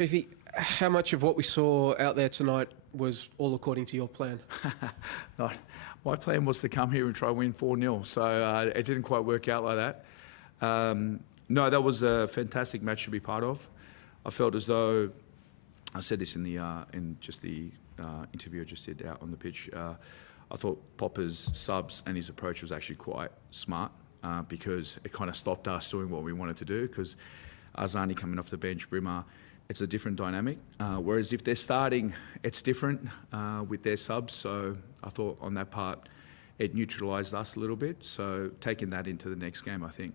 Fifi, how much of what we saw out there tonight was all according to your plan? Not, my plan was to come here and try and win 4-0, so it didn't quite work out like that. No, that was a fantastic match to be part of. I felt as though, I said this in the interview I just did out on the pitch, I thought Popper's subs and his approach was actually quite smart because it kind of stopped us doing what we wanted to do, because Arzani coming off the bench, Brimmer, it's a different dynamic. Whereas if they're starting, it's different with their subs. So I thought on that part, it neutralised us a little bit. So taking that into the next game, I think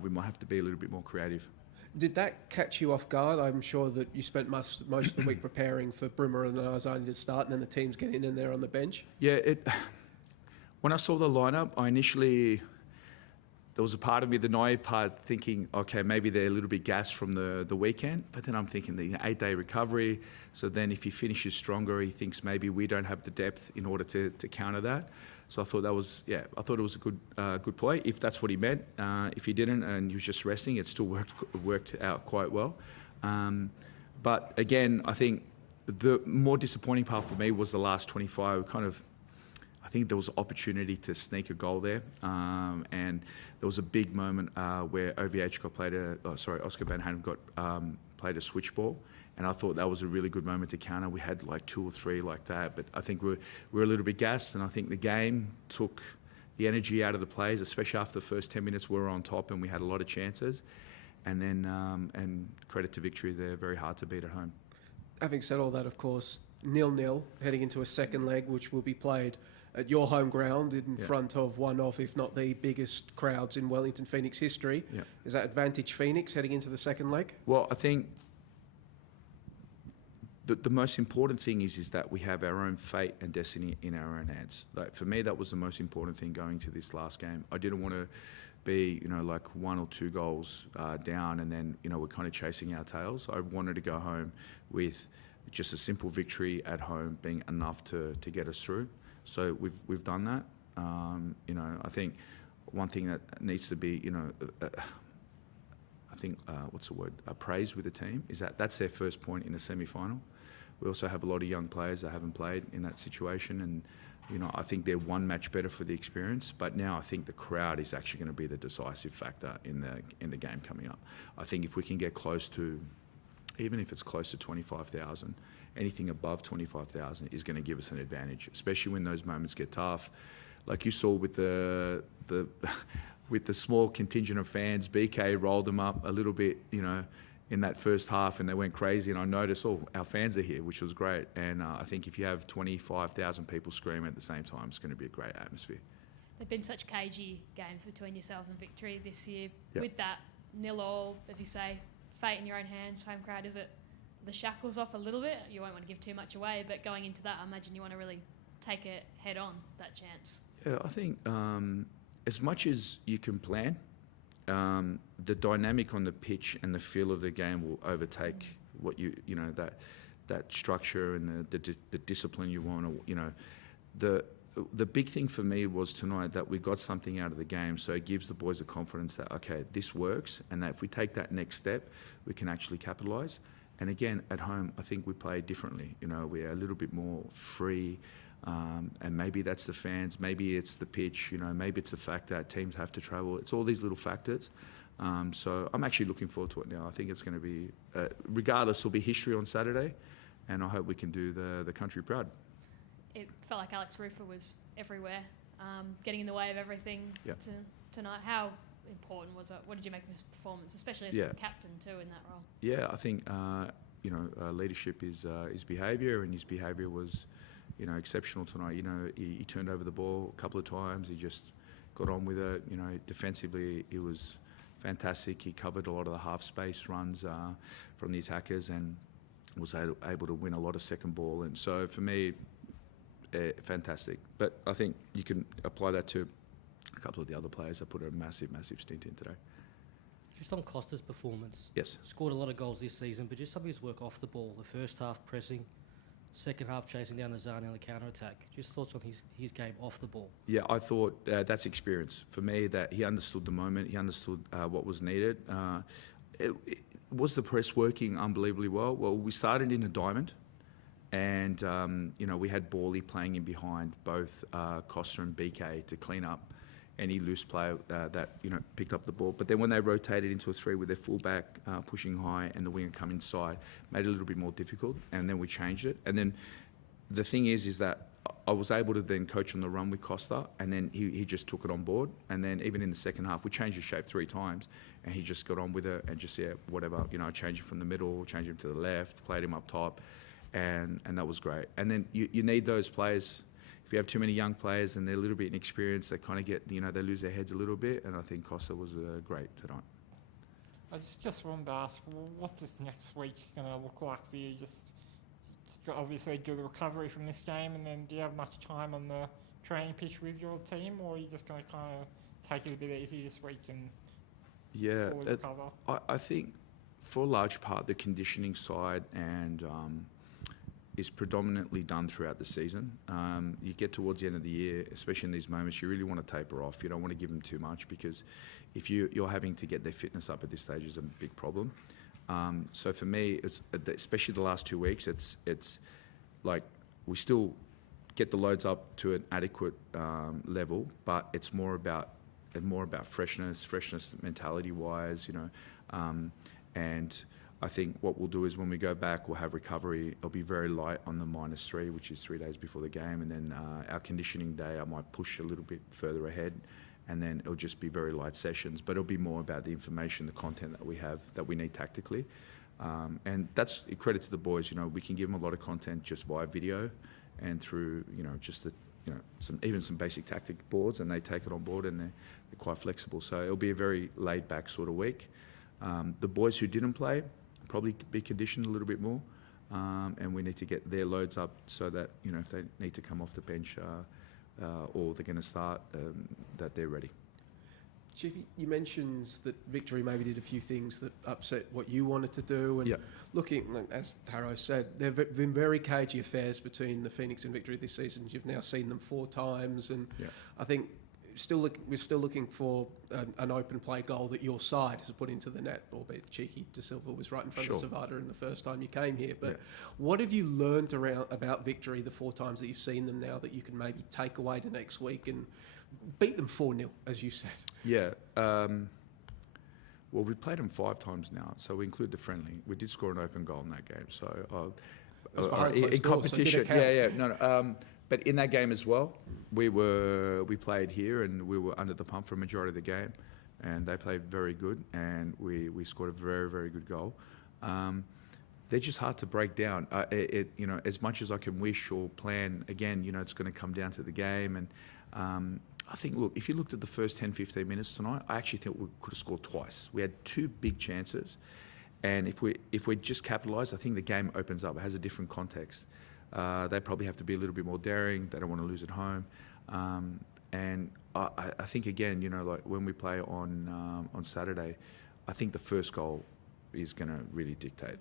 we might have to be a little bit more creative. Did that catch you off guard? I'm sure that you spent most of the week preparing for Brimmer and Arzani to start, and then the teams get in and they're on the bench. Yeah, when I saw the lineup, there was a part of me, the naive part, thinking, okay, maybe they're a little bit gassed from the weekend, but then I'm thinking the 8-day recovery, so then if he finishes stronger, he thinks maybe we don't have the depth in order to counter that. So I thought I thought it was a good play, if that's what he meant. If he didn't and he was just resting, it still worked out quite well. But again, I think the more disappointing part for me was the last 25. I think there was an opportunity to sneak a goal there, and there was a big moment where OVH Oscar Van Hanem played a switch ball, and I thought that was a really good moment to counter. We had like 2 or 3 like that, but I think we're a little bit gassed, and I think the game took the energy out of the players, especially after the first 10 minutes. We were on top and we had a lot of chances, and then and credit to Victory, they're very hard to beat at home. Having said all that, of course, 0-0 heading into a second leg, which will be played at your home ground in front of one of, if not the biggest crowds in Wellington Phoenix history. Yeah. Is that advantage Phoenix heading into the second leg? Well, I think the most important thing is that we have our own fate and destiny in our own hands. Like, for me, that was the most important thing going to this last game. I didn't want to be, like 1 or 2 goals down and then, we're kind of chasing our tails. I wanted to go home with just a simple victory at home being enough to get us through. So we've done that. I think one thing that needs to be, praised with the team is that that's their first point in a semi-final. We also have a lot of young players that haven't played in that situation, and I think they're one match better for the experience. But now I think the crowd is actually going to be the decisive factor in the game coming up. I think if we can get close to, even if it's close to 25,000, anything above 25,000 is going to give us an advantage, especially when those moments get tough. Like you saw with the with the small contingent of fans, BK rolled them up a little bit, in that first half, and they went crazy. And I noticed, our fans are here, which was great. And I think if you have 25,000 people screaming at the same time, it's going to be a great atmosphere. There've been such cagey games between yourselves and Victory this year. Yep. With that 0-0, as you say, fate in your own hands, home crowd, is it the shackles off a little bit? You won't want to give too much away, but going into that, I imagine you want to really take it head on, that chance. Yeah, I think as much as you can plan, the dynamic on the pitch and the feel of the game will overtake what that structure and the discipline you want. The big thing for me was tonight that we got something out of the game, so it gives the boys the confidence that, okay, this works, and that if we take that next step, we can actually capitalise. And again, at home, I think we play differently. We're a little bit more free, and maybe that's the fans, maybe it's the pitch, maybe it's the fact that teams have to travel. It's all these little factors. So I'm actually looking forward to it now. I think it's going to be, regardless, there'll be history on Saturday, and I hope we can do the country proud. It felt like Alex Rufer was everywhere, getting in the way of everything tonight. How important was it? What did you make of his performance, especially as the captain too in that role? Yeah, I think leadership is his behaviour, and his behaviour was exceptional tonight. He turned over the ball a couple of times. He just got on with it. Defensively, it was fantastic. He covered a lot of the half space runs from the attackers and was able to win a lot of second ball. And so for me, fantastic. But I think you can apply that to a couple of the other players that put a massive stint in today. Just on Costa's performance. Yes. Scored a lot of goals this season, but just some of his work off the ball. The first half pressing, second half chasing down the zone on the counter-attack. Just thoughts on his game off the ball? Yeah, I thought that's experience. For me, that he understood the moment, he understood what was needed. was the press working unbelievably well? Well, we started in a diamond, and we had Borley playing in behind both Costa and BK to clean up any loose player that picked up the ball. But then when they rotated into a 3 with their fullback pushing high and the winger come inside, made it a little bit more difficult. And then we changed it. And then the thing is that I was able to then coach on the run with Costa, and then he just took it on board. And then even in the second half, we changed his shape 3 times, and he just got on with it and just whatever. Changed him from the middle, changed him to the left, played him up top, and that was great. And then you need those players. If you have too many young players and they're a little bit inexperienced, they kind of get, they lose their heads a little bit. And I think Costa was great tonight. I just wanted to ask, what's this next week going to look like for you? Just obviously do the recovery from this game, and then do you have much time on the training pitch with your team, or are you just going to kind of take it a bit easy this week and fully recover? I think for a large part the conditioning side and is predominantly done throughout the season. You get towards the end of the year, especially in these moments, you really want to taper off. You don't want to give them too much, because if you're having to get their fitness up at this stage is a big problem. So for me, it's especially the last 2 weeks. It's like we still get the loads up to an adequate level, but it's more about freshness mentality wise, and I think what we'll do is when we go back, we'll have recovery. It'll be very light on the -3, which is 3 days before the game, and then our conditioning day I might push a little bit further ahead, and then it'll just be very light sessions. But it'll be more about the information, the content that we have that we need tactically, and that's a credit to the boys. We can give them a lot of content just via video and through just the some basic tactic boards, and they take it on board, and they're quite flexible. So it'll be a very laid back sort of week. The boys who didn't play probably be conditioned a little bit more, and we need to get their loads up so that if they need to come off the bench or they're going to start, that they're ready. Chiefy, you mentioned that Victory maybe did a few things that upset what you wanted to do, and looking, as Harrow said, there have been very cagey affairs between the Phoenix and Victory this season. You've now seen them 4 times, and I think we're still looking for an open play goal that your side has put into the net, albeit cheeky. De Silva was right in front of Zavada in the first time you came here. But what have you learned about Victory the 4 times that you've seen them now that you can maybe take away to next week and beat them 4-0, as you said? Yeah. Well, we've played them 5 times now, so we include the friendly. We did score an open goal in that game. So in competition, no. But in that game as well, we played here and we were under the pump for a majority of the game, and they played very good, and we scored a very, very good goal. They're just hard to break down. As much as I can wish or plan, again, it's going to come down to the game. And I think, look, if you looked at the first 10, 15 minutes tonight, I actually think we could have scored twice. We had 2 big chances, and if we just capitalise, I think the game opens up. It has a different context. They probably have to be a little bit more daring. They don't want to lose at home. And I think, again, like when we play on Saturday, I think the first goal is going to really dictate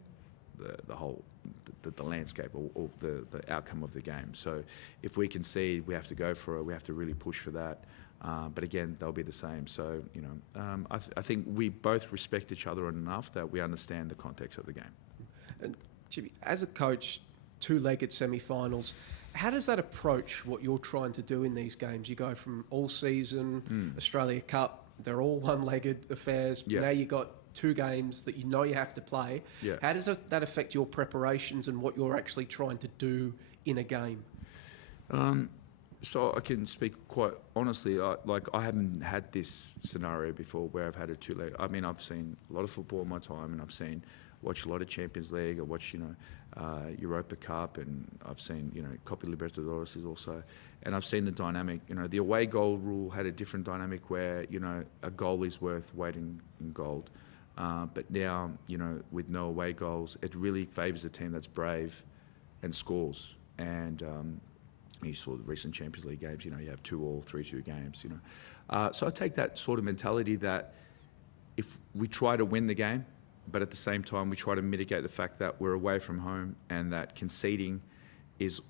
the whole the landscape or the outcome of the game. So if we concede, we have to go for it. We have to really push for that. But again, they'll be the same. So I think we both respect each other enough that we understand the context of the game. And Chippy, as a coach, 2-legged semi-finals, how does that approach what you're trying to do in these games? You go from all season, Australia Cup, they're all 1-legged affairs. Now you got 2 games that you have to play. How does that affect your preparations and what you're actually trying to do in a game? So I can speak quite honestly. I haven't had this scenario before where I've had a 2-leg. I mean, I've seen a lot of football in my time, and I've watched a lot of Champions League. I watched Europa Cup, and I've seen Copa Libertadores also, and I've seen the dynamic. The away goal rule had a different dynamic where a goal is worth weight in gold. But now, with no away goals, it really favours the team that's brave and scores. And you saw the recent Champions League games, you have 2-2, 3-2 games, So I take that sort of mentality that if we try to win the game, but at the same time we try to mitigate the fact that we're away from home and that conceding is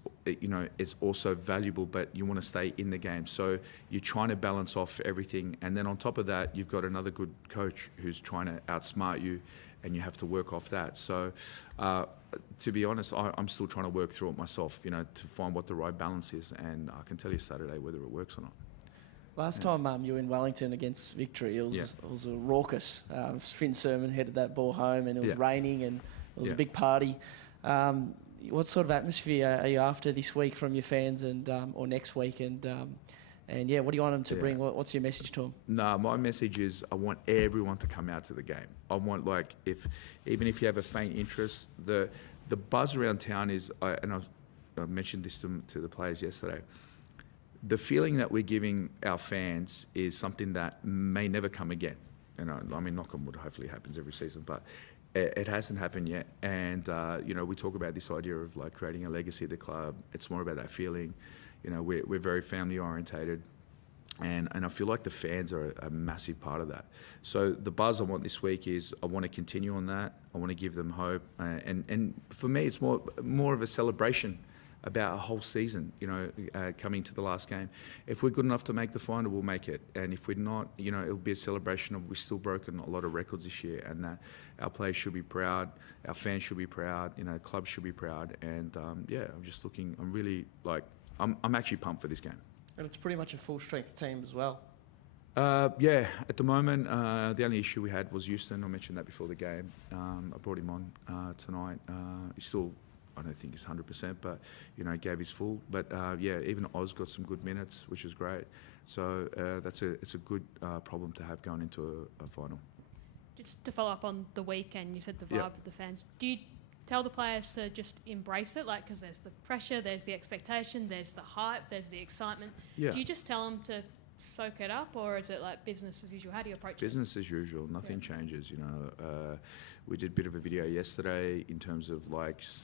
also valuable, but you want to stay in the game. So you're trying to balance off everything. And then on top of that, you've got another good coach who's trying to outsmart you and you have to work off that. So, to be honest, I'm still trying to work through it myself, to find what the right balance is, and I can tell you Saturday whether it works or not. Last time you were in Wellington against Victory, it was a raucous. Finn Sermon headed that ball home, and it was raining, and it was a big party. What sort of atmosphere are you after this week from your fans, and or next week? And what do you want them to bring? What's your message to them? No, my message is I want everyone to come out to the game. I want, even if you have a faint interest, the buzz around town is, and I mentioned this to the players yesterday, the feeling that we're giving our fans is something that may never come again. Knock on wood, hopefully it happens every season, but it hasn't happened yet. And, we talk about this idea of creating a legacy of the club. It's more about that feeling. We're very family orientated, and I feel like the fans are a massive part of that. So the buzz I want this week is I want to continue on that. I want to give them hope, and for me it's more of a celebration about a whole season, coming to the last game. If we're good enough to make the final, we'll make it. And if we're not, it'll be a celebration of we've still broken a lot of records this year, and that our players should be proud, our fans should be proud, clubs should be proud. And I'm actually pumped for this game. And it's pretty much a full-strength team as well. At the moment, the only issue we had was Houston. I mentioned that before the game. I brought him on tonight. He's still, I don't think he's 100%, but gave his full. But even Oz got some good minutes, which is great. So it's a good problem to have going into a final. Just to follow up on the weekend, you said the vibe of the fans. Do you tell the players to just embrace it, because there's the pressure, there's the expectation, there's the hype, there's the excitement? Do you just tell them to soak it up, or is it business as usual? How do you approach it? Business as usual. Nothing changes. We did a bit of a video yesterday in terms of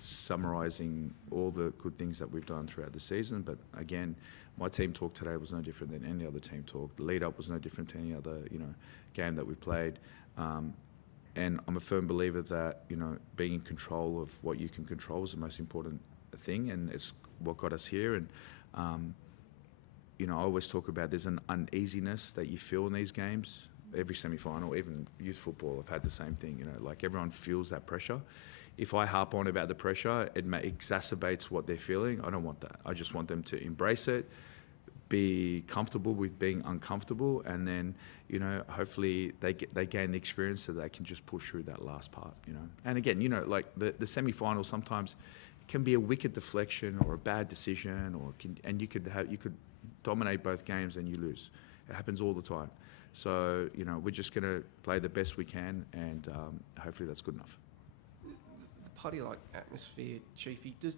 summarising all the good things that we've done throughout the season. But again, my team talk today was no different than any other team talk. The lead up was no different to any other game that we played. And I'm a firm believer that being in control of what you can control is the most important thing, and it's what got us here. And I always talk about there's an uneasiness that you feel in these games. Every semi-final, even youth football, I've had the same thing. Everyone feels that pressure. If I harp on about the pressure, it exacerbates what they're feeling. I don't want that. I just want them to embrace it, be comfortable with being uncomfortable, and then hopefully they gain the experience so they can just push through that last part. And again, the semi-final sometimes can be a wicked deflection or a bad decision, and you could dominate both games and you lose. It happens all the time. So we're just going to play the best we can, and hopefully that's good enough. The party-like atmosphere, Chiefy, is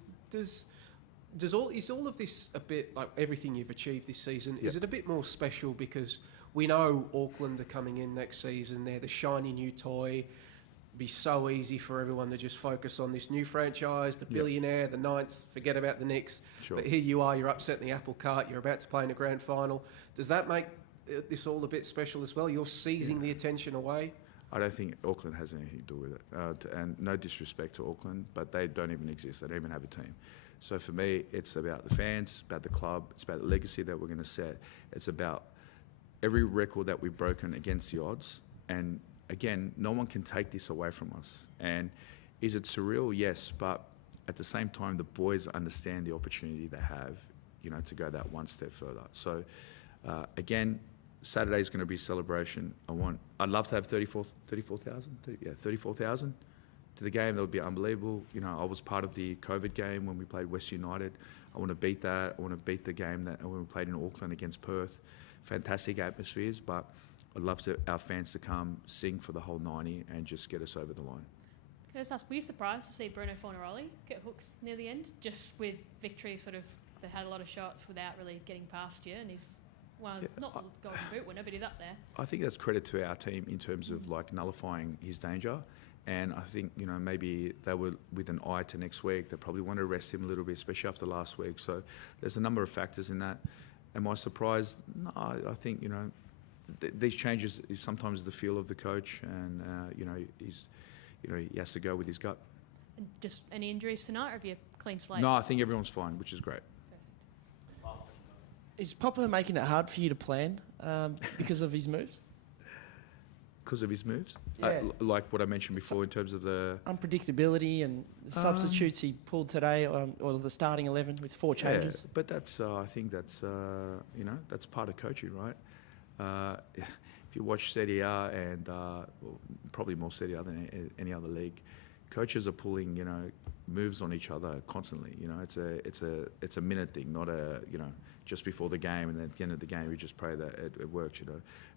all of this a bit like everything you've achieved this season? Is it a bit more special because we know Auckland are coming in next season? They're the shiny new toy. It'd be so easy for everyone to just focus on this new franchise, the billionaire, the Knights, forget about the Knicks. Sure. But here you are, you're upsetting the apple cart, you're about to play in a grand final. Does that make this all a bit special as well? You're seizing the attention away? I don't think Auckland has anything to do with it. And no disrespect to Auckland, but they don't even exist. They don't even have a team. So for me, it's about the fans, about the club, it's about the legacy that we're going to set. It's about every record that we've broken against the odds. And again, no one can take this away from us. And is it surreal? Yes, but at the same time, the boys understand the opportunity they have, to go that one step further. So again, Saturday is going to be a celebration. I'd love to have 34,000 to the game. That would be unbelievable. I was part of the COVID game when we played West United. I want to beat that. I want to beat the game when we played in Auckland against Perth. Fantastic atmospheres, but I'd love our fans to come sing for the whole 90 and just get us over the line. Can I just ask, were you surprised to see Bruno Fornaroli get hooked near the end? Just with Victory they had a lot of shots without really getting past you, and he's not the Golden Boot winner, but he's up there. I think that's credit to our team in terms of nullifying his danger. And I think, maybe they were with an eye to next week. They probably want to rest him a little bit, especially after last week. So there's a number of factors in that. Am I surprised? No, I think, these changes is sometimes the feel of the coach, and, he has to go with his gut. And just any injuries tonight, or have you clean slate? No, I think everyone's fine, which is great. Is Popper making it hard for you to plan because of his moves? because of his moves, Yeah. like what I mentioned before in terms of the unpredictability and the substitutes he pulled today, or the starting 11 with 4 changes. Yeah, but that's I think that's that's part of coaching, right? If you watch Serie A and probably more Serie A than any other league, coaches are pulling moves on each other constantly. It's a minute thing, not a just before the game and then at the end of the game we just pray that it works.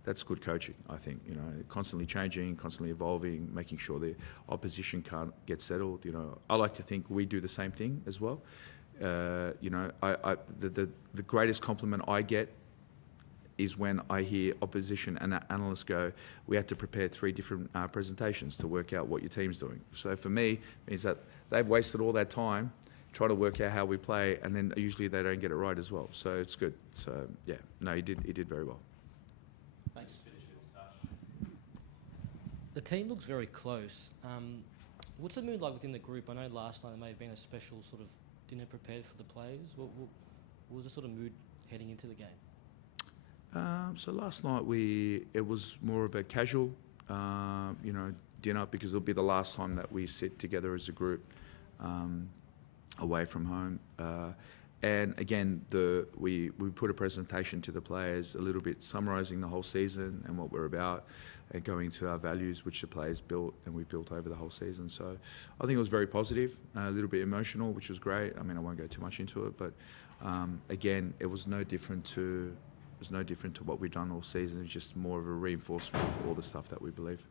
That's good coaching, I think. Constantly changing, constantly evolving, making sure the opposition can't get settled. I like to think we do the same thing as well. The greatest compliment I get is when I hear opposition and analysts go, we had to prepare 3 different presentations to work out what your team's doing. So for me, it means that they've wasted all that time trying to work out how we play, and then usually they don't get it right as well. So it's good. So yeah, no, he did very well. Thanks. The team looks very close. What's the mood like within the group? I know last night there may have been a special sort of dinner prepared for the players. What was the sort of mood heading into the game? So last night it was more of a casual, dinner, because it'll be the last time that we sit together as a group away from home. And again, we put a presentation to the players, a little bit summarising the whole season and what we're about, and going to our values, which the players built and we built over the whole season. So I think it was very positive, a little bit emotional, which was great. I mean, I won't go too much into it, but again, it was no different to what we've done all season. It's just more of a reinforcement of all the stuff that we believe.